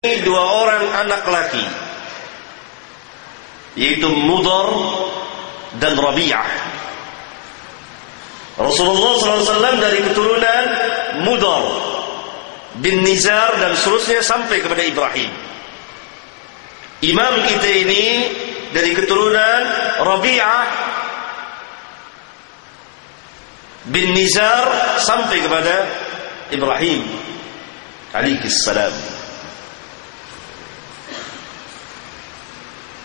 dua orang anak laki, yaitu Mudhar dan Rabi'ah. Rasulullah SAW dari keturunan Mudhar bin Nizar dan seterusnya sampai kepada Ibrahim. Imam kita ini dari keturunan Rabi'ah bin Nizar sampai kepada Ibrahim alaihissalam,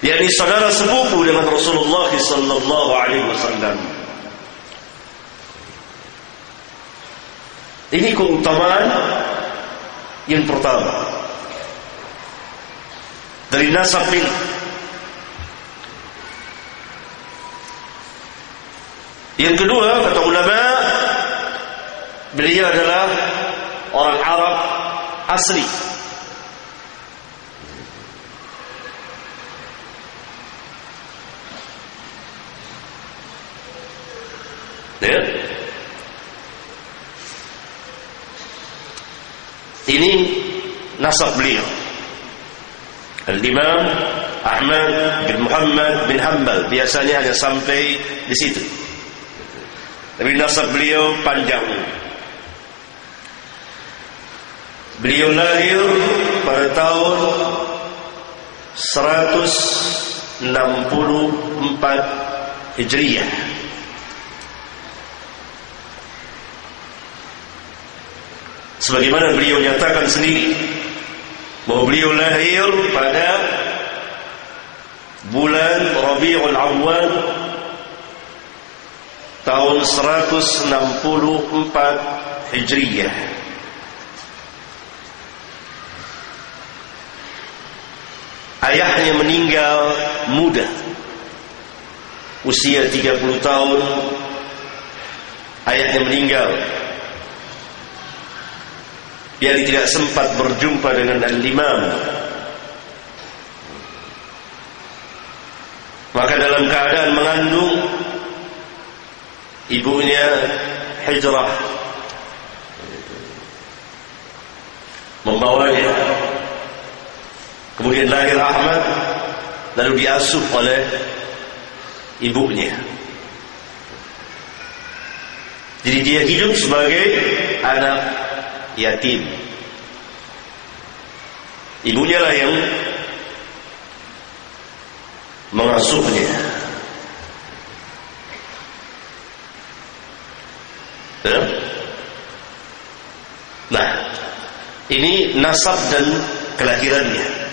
yakni saudara sepupu dengan Rasulullah sallallahu alaihi wasallam. Ini keutamaan yang pertama dari nasab ini. Yang kedua, kata ulama, beliau adalah orang Arab asli. Ya. Ini nasab beliau. Al-Imam Ahmad bin Muhammad bin Hanbal biasanya hanya sampai di situ. Tapi nasab beliau panjang. Beliau lahir pada tahun 164 Hijriah. Sebagaimana beliau nyatakan sendiri bahwa beliau lahir pada bulan Rabiul Awwal tahun 164 Hijriah. Ayahnya meninggal muda, usia 30 tahun. Ayahnya meninggal. Dia tidak sempat berjumpa dengan Al-Imam. Maka dalam keadaan mengandung, ibunya hijrah membawanya. Kemudian lahir Ahmad, lalu diasuh oleh ibunya. Jadi dia hidup sebagai anak yatim. Ibunya lah yang mengasuhnya. Ya? Nah, ini nasab dan kelahirannya.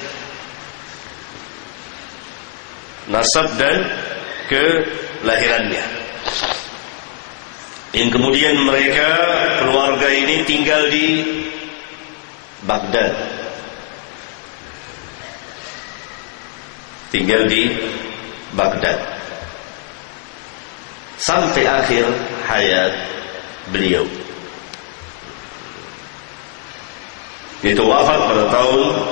Nasab dan kelahirannya. Yang kemudian mereka, keluarga ini tinggal di Baghdad. Tinggal di Baghdad sampai akhir hayat beliau. Itu wafat pada tahun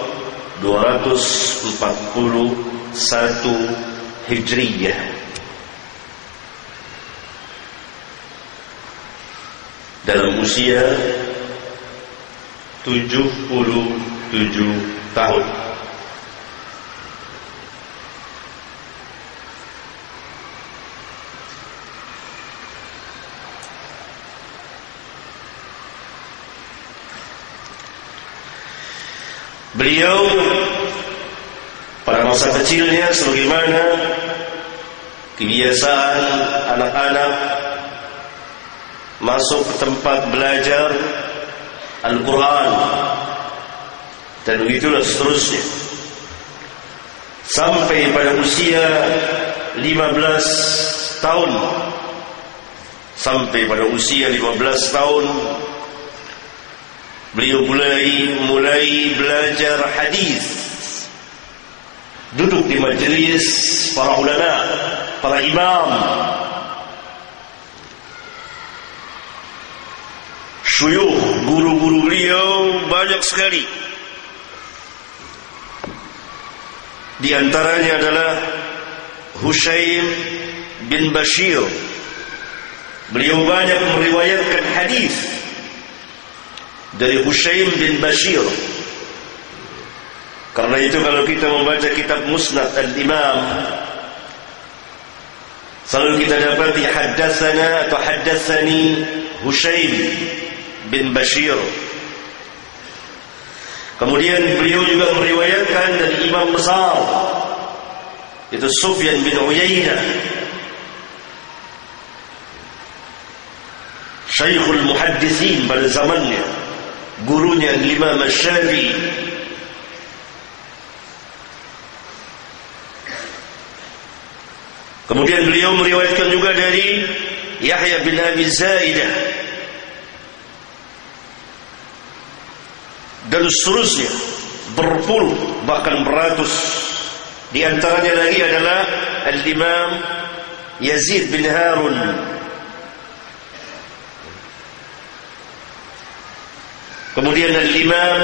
241 Hijriyah. Dalam usia 77 tahun. Beliau pada masa kecilnya, sebagaimana kebiasaan anak-anak, masuk ke tempat belajar Al-Quran, dan begitulah seterusnya sampai pada usia 15 tahun. Sampai pada usia 15 tahun beliau mulai belajar hadis, duduk di majlis para ulama, para imam. Syuyukh, guru-guru beliau banyak sekali. Di antaranya adalah Hushaym bin Bashir. Beliau banyak meriwayatkan hadis dari Hushaym bin Bashir. Karena itu kalau kita membaca kitab Musnad Al-Imam, selalu kita dapati haddatsana atau haddatsani Hushaym bin Bashir. Kemudian beliau juga meriwayatkan dari imam besar, itu Sufyan bin Uyainah, Syekhul Muhadditsin pada zamannya, gurunya Imam Asy-Syafi'i. Kemudian beliau meriwayatkan juga dari Yahya bin Abi Zaidah dan seterusnya, berpuluh bahkan beratus. Di antaranya lagi adalah Al-Imam Yazid bin Harun, kemudian Al-Imam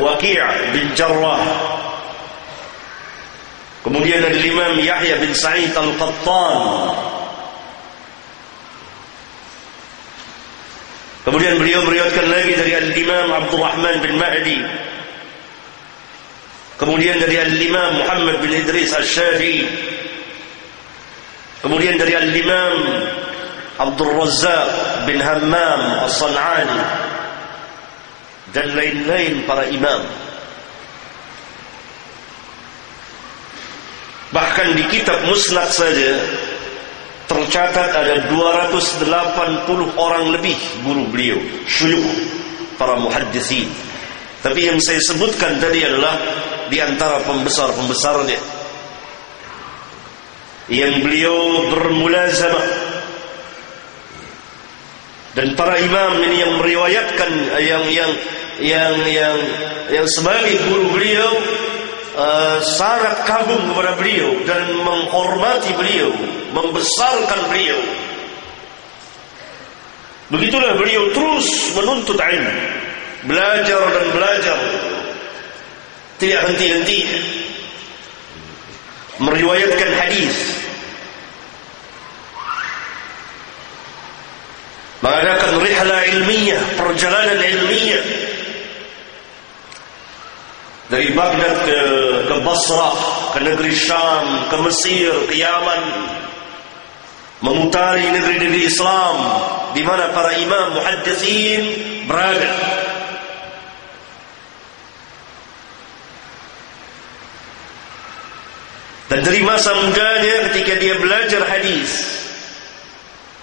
Waqi' bin Jarrah, kemudian Al-Imam Yahya bin Sa'id Al-Qattan, kemudian beliau meriwayatkan lagi dari Al-Imam Abdurrahman bin Mahdi, kemudian dari Al-Imam Muhammad bin Idris Asy-Syafi'i, kemudian dari Al-Imam Abdul Razzaq bin Hammam As-San'ani, dan lain-lain para imam. Bahkan di kitab Musnad saja tercatat ada 280 orang lebih guru beliau, syuyukh, para muhadditsin. Tapi yang saya sebutkan tadi adalah di antara pembesar-pembesarnya yang beliau bermulazamah. Dan para imam ini yang meriwayatkan, yang sebagai guru beliau sangat kagum kepada beliau dan menghormati beliau, membesarkan beliau. Begitulah beliau terus menuntut ilmu, belajar dan belajar, tidak henti-hentinya, meriwayatkan hadis, mengadakan rihla ilmiah, perjalanan ilmiah dari Baghdad ke Basrah, ke negeri Syam, ke Mesir, ke Yaman, memutari negeri-negeri Islam di mana para imam muhadditsin berada. Dan dari masa mudanya ketika dia belajar hadis,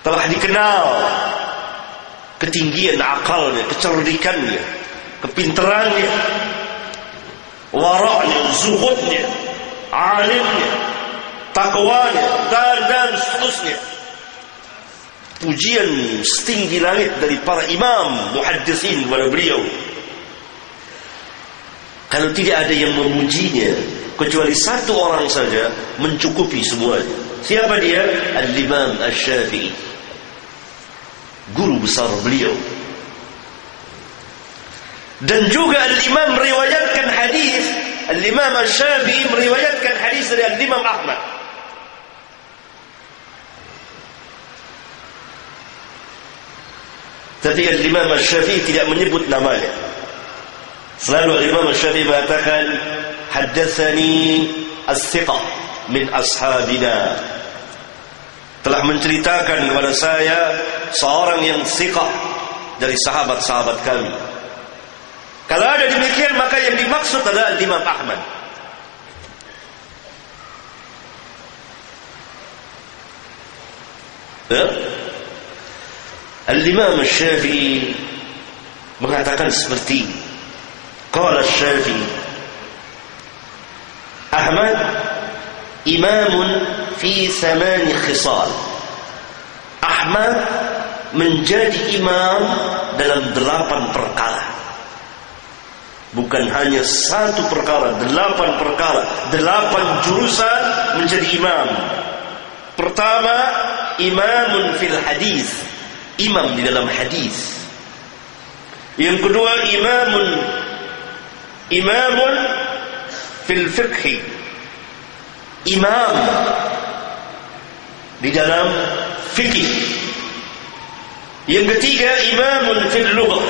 telah dikenal ketinggian akalnya, kecerdikannya, kepintarannya, wara'nya, zuhudnya, alimnya, takwanya, dan seterusnya. Pujian setinggi langit dari para imam muhadditsin kepada beliau. Kalau tidak ada yang memujinya, kecuali satu orang saja, mencukupi semuanya. Siapa dia? Al-Imam Asy-Syafi'i, guru besar beliau. Dan juga Al-Imam meriwayatkan hadis, Al-Imam Asy-Syafi'i meriwayatkan hadis dari Al-Imam Ahmad. Tapi Al-Imam Asy-Syafi'i tidak menyebut namanya. Selalu Al-Imam Asy-Syafi'i mengatakan, haddatsani as-thiqah min ashabina, telah menceritakan kepada saya seorang yang thiqah dari sahabat-sahabat kami. Kalau ada demikian, maka yang dimaksud adalah Imam Ahmad. Ya? Al-Imam Asy-Syafi'i mengatakan seperti ini. Qala Asy-Syafi'i, Ahmad imamun fi 8 khisal. Ahmad menjadi imam dalam 8 perkara. Bukan hanya 1 perkara, 8 perkara, 8 jurusan menjadi imam. Pertama, imamun fil hadis, imam di dalam hadis. Yang kedua, imamun fil fiqh, imam di dalam fikih. Yang ketiga, imamun fil lughah,